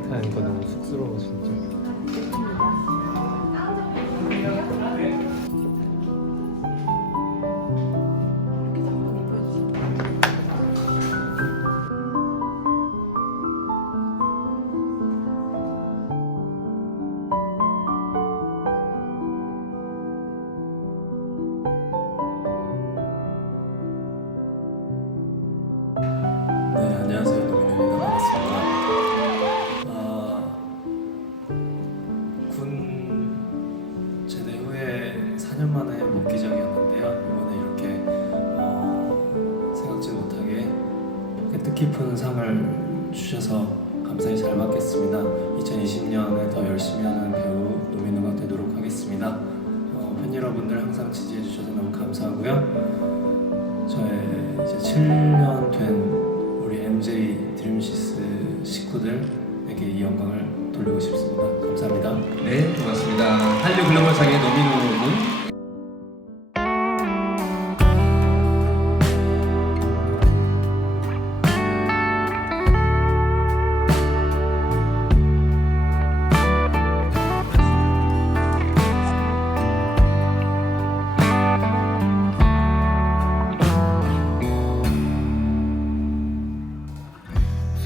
오랜만에 나비넥타이 하니까 너무 쑥스러워 진짜. 주셔서 감사히 잘 받겠습니다. 2020년에 더 열심히 하는 배우 노민호가 되도록 하겠습니다. 어, 팬 여러분들 항상 지지해 주셔서 너무 감사하고요. 저의 이제 7년 된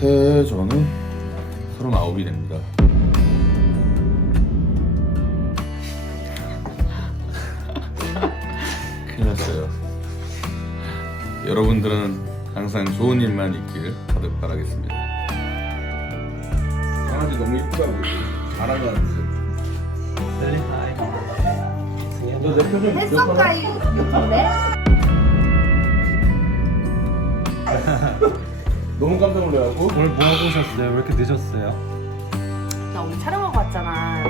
새해 저는 39이 됩니다. 큰일 났어요. 여러분들은 항상 좋은 일만 있길 가득 바라겠습니다. 강아지 너무 이쁘다고 알아가는데. 너내 표정 햇성가이 같은데? 너무 깜짝 놀래갖고 오늘 뭐 하고 오셨어요? 왜 이렇게 늦었어요? 나 오늘 촬영하고 왔잖아. 아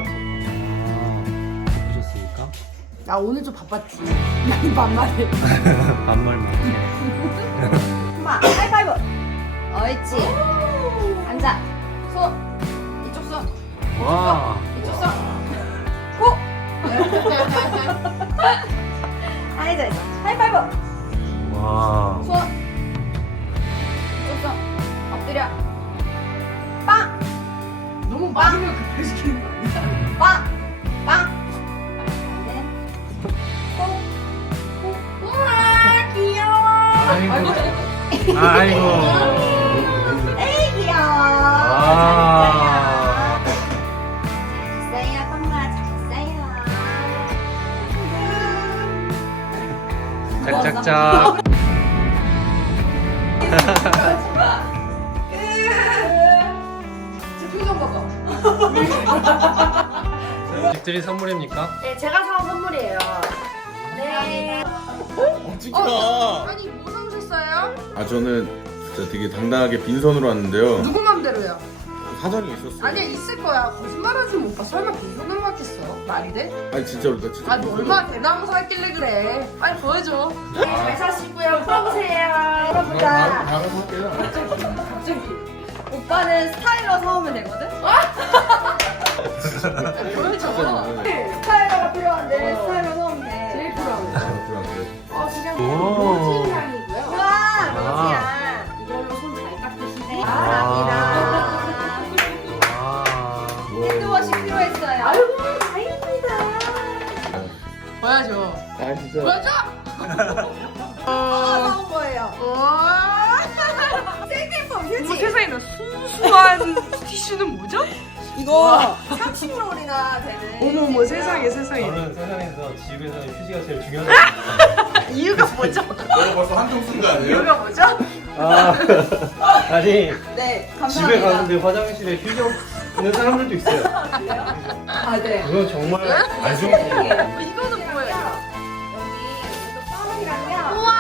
바쁘셨습니까? 나 오늘 좀 바빴지. 난 반말해. 반말만. 엄마, 하이파이브. 옳지. 앉아. 손. 이쪽 손. 와. 이쪽 손. 고. 앉아. 하이파이브. 와. 손. 엎드려. 빵. 너무 빠르면 급해지는 거 아니야? 빵. 빵. 네. 우와 귀여워. 아이고. 아이고. 에이 귀여워. 아. 잘했어요, 엄마 잘했어요. 짝짝짝. 집들이 선물입니까? 네, 제가 사온 선물이에요. 네. 찍지마. 아니 뭐 사오셨어요? 아 저는 진짜 되게 당당하게 빈손으로 왔는데요. 누구 맘대로요? 사정이 있었어요. 아니야 있을 거야 거짓말하지 마 오빠 설마 빈손으로 왔겠어? 말이 돼? 아니 진짜로 나 진짜. 아니 얼마나 대나무 살길래 그래 빨리 보여줘 잘 사시고요. 풀어보세요. 아, 풀어보자. 나가서 할게요. 오빠는 스타일러 사오면 되거든? 보여줘 스타일러가 필요한데 스타일러 사오면 돼. 제일 필요한 거 어, 그냥 오. 로즈향이고요 우와, 로지야. 이걸로 손잘 닦으시네. 감사합니다. 아. 핸드워시 필요했어요. 아이고, 다행입니다. 보여줘 아 진짜. 보여줘 티슈는 뭐죠? 이거 30롤이나 되는. 어머 어머 세상에 세상에 저는 세상에서 집에서 휴지가 제일 중요하다. 이유가 뭐죠? 너 벌써 한통 쓴 거 아니에요? 이유가 뭐죠? 아. 아니 네, 집에 감사합니다. 가는데 화장실에 휴지 없는 사람들도 있어요. 아, 네. 그건 정말 안 좋은 어, 이거는 뭐예요? 이거. 우와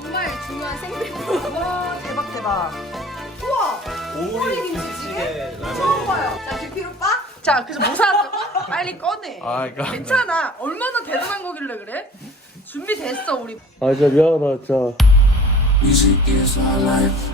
정말 중요한 생필품 와, 대박 대박. 오리 김치찌개 처음 봐요. 자, 듀피로 빠? 자 그래서 뭐 사왔다고? 빨리 꺼내 아 그러니까 괜찮아 얼마나 대단한 거길래 그래? 준비됐어 우리 아 진짜 미안하다 진짜 Music is our life.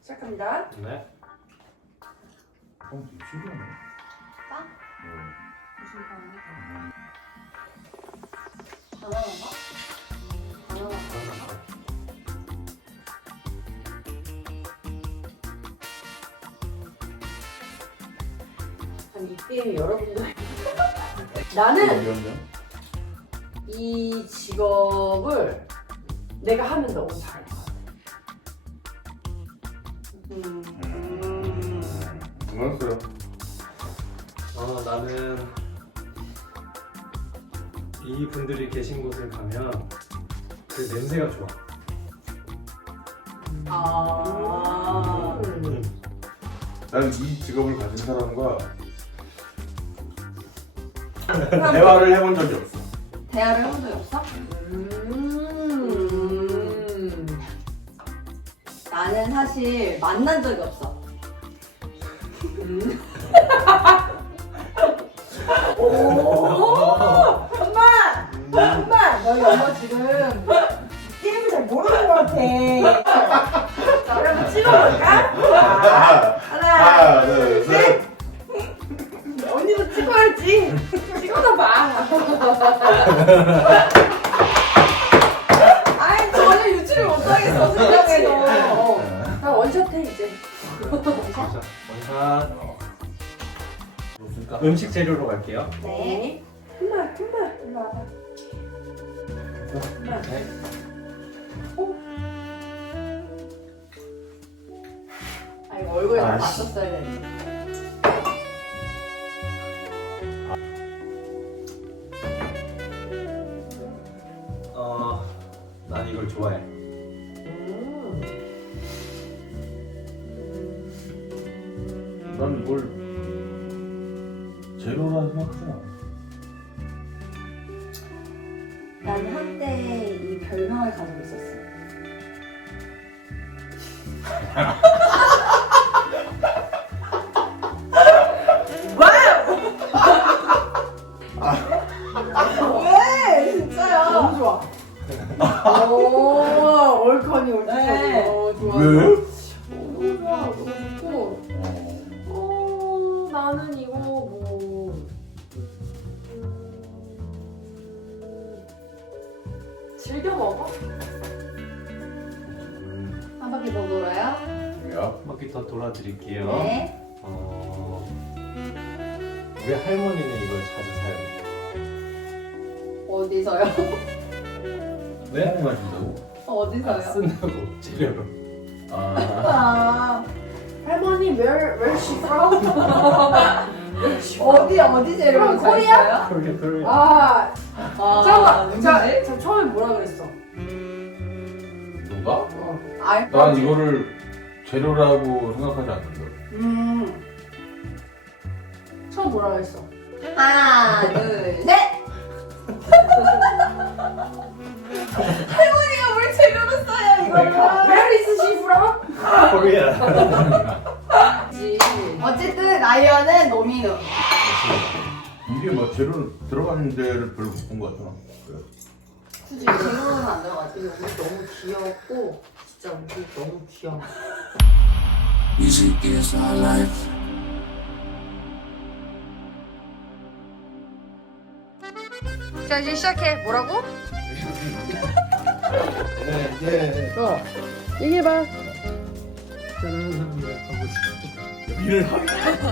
시작합니다. 네. 무슨 빵이야? 바나나가? 바나나. 이 게임 여러분들 나는 이 직업을 내가 하면 너무 같아. 음. 알았어요. 어, 나는 이 분들이 계신 곳을 가면 그 냄새가 좋아. 아. 난이 직업을 가진 사람과 대화를 해본 적이 없어. 대화를 해본 적이 없어? 나는 사실 만난 적이 없어. 음. 오, 엄마, 엄마, 너희 엄마 지금 게임을 잘 모르는 것 같아. 자, 우리 한번 찍어볼까? 자, 하나, 하나, 둘, 셋. 언니도 찍어야지. 찍어놔 봐. 자, 원샷. 음식 재료로 갈게요. 네. 한말 한말 일로 와봐. 한말. 네. 아 이거 얼굴에 다 아이씨. 맞췄어야 되는데. 어, 난 이걸 좋아해. 난 이걸 제로라 생각하잖아. 난 한때 이 별명을 가지고 있었어. 왜? 진짜요? 너무 좋아. 오, 올컨이 올컨이. 어, 좋아. 왜? 어디서요? 쓴다고 재료로. 아, 아, 할머니 where where she from? 어디 어디 재료로 코리아? 그러게 그러게. 아, 아, 잠깐만. 자, 자 처음에 뭐라 그랬어? 누가? 어, 알. 난 이거를 재료라고 생각하지 않는다. 음. 처음 뭐라 그랬어? 하나, 둘, 셋. 할머니가 뭘 재료로 써요 이거를? Where is she from? 코리아. 어쨌든 라이언은 노미노. 이게 뭐 재료 들어가는 데를 별로 못 본 것 같아. 굳이 재료는 안 들어가지. 근데 우리 너무 귀엽고 진짜 우리 너무 귀여워. Music is our life. 자 이제 시작해. 뭐라고? 어. 얘기해봐. 여기를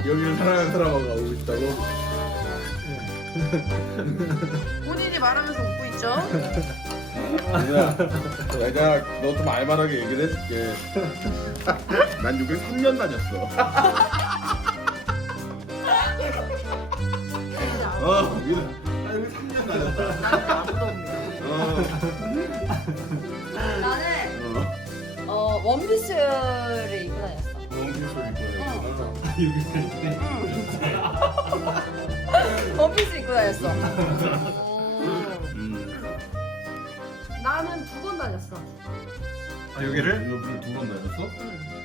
여기를 사랑하는 사람하고 가고 싶다고? 본인이 말하면서 웃고 있죠? 야, 내가 너 좀 알만하게 얘기를 해줄게. 난 여기 3년 다녔어. 어, 여기는 나 여기 3년 다녔어. 아무도 없네. 어, 나는 어. 어 원피스를 입고 다녔어. 원피스 입고. 여기 살 때. 원피스 입고 다녔어. 음. 나는 두 번 다녔어. 아 여기를? 여기를 두번 다녔어? 오.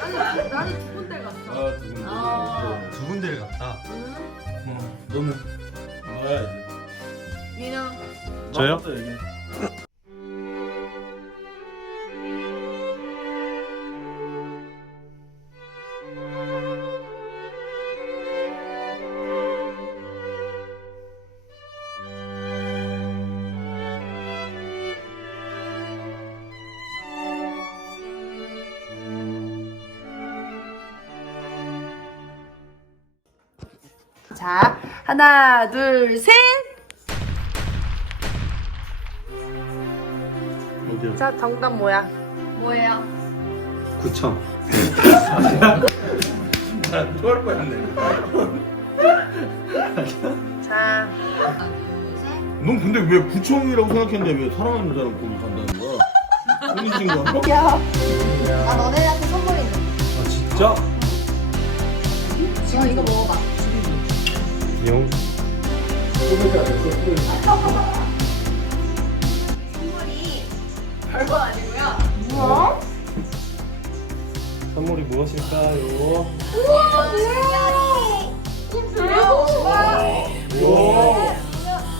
아니 나는 두 군데 갔어. 아, 두. 아. 두 군데를 갔다. 응. 어. 너는 나야지. 민우 저요? 자, 하나, 둘, 셋. 자, 정답 뭐야? 뭐예요? 9천. 토할 뻔했네. 자, 넌 근데 왜 구청이라고 생각했는데 왜 사랑하는 여자랑 거기 간다는 거야? 혼이신 거야? 나 너네한테 선물 있는 아 진짜? 거. 이거 먹어봐. 용. 선물이 별거 아니고요. 뭐? 선물이 무엇일까요? 오.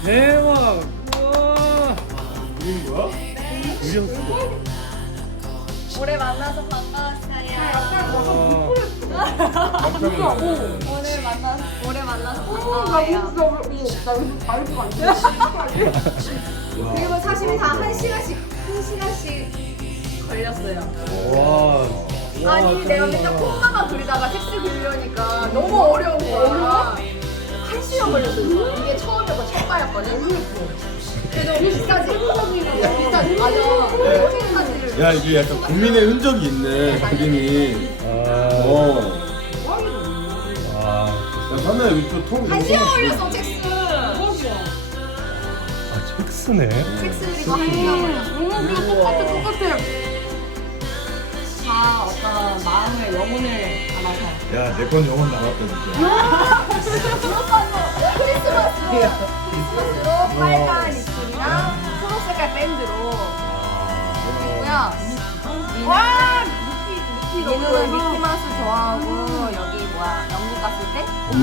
대박. 우와. 우린 뭐야? 우리였어. 올해 만나서 반가웠어요. 오늘 만나서 만나서 반가워요. 그리고 사실 다 한 시간씩 한 시간씩 걸렸어요. 와. 아니 내가 맨날 콤마만 그리다가 텍스트 그리려니까 너무 어려운 거야. 한 시간 걸렸어. 이게 처음이고 첫 바였거든. 그래도 비싸지. 비싸지. 맞아. 비싸지. 야 이게 약간 고민의 흔적이 있네 그림이. 아. 어. 와. 야 사나 여기 또통 한 시간 걸렸어 텍스. 아 텍스네. 텍스 그리고 한 시간 걸렸어. 똑같아, 똑같아. 다 어떤 마음을 영혼을 담아서. 야 내 건 영원 남았다 진짜. 크리스마스 크리스마스로 빨간 입술이랑 초록 색깔 밴드로 했고요. 와! 얘는 미키 마우스 좋아하고 여기 뭐야 영국 갔을 때? 거기?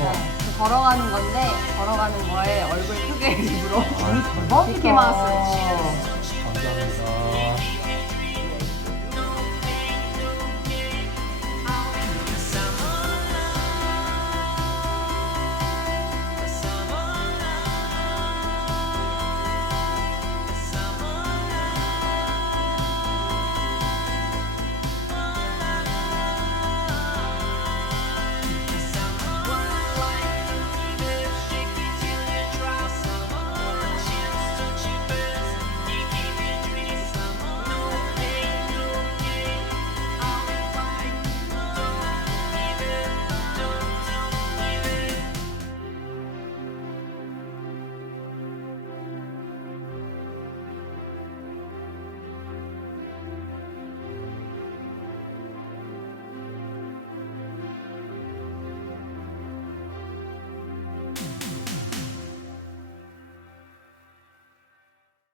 네, 걸어가는 건데 걸어가는 거에 얼굴 크게 일부러 미키마우스 감사합니다.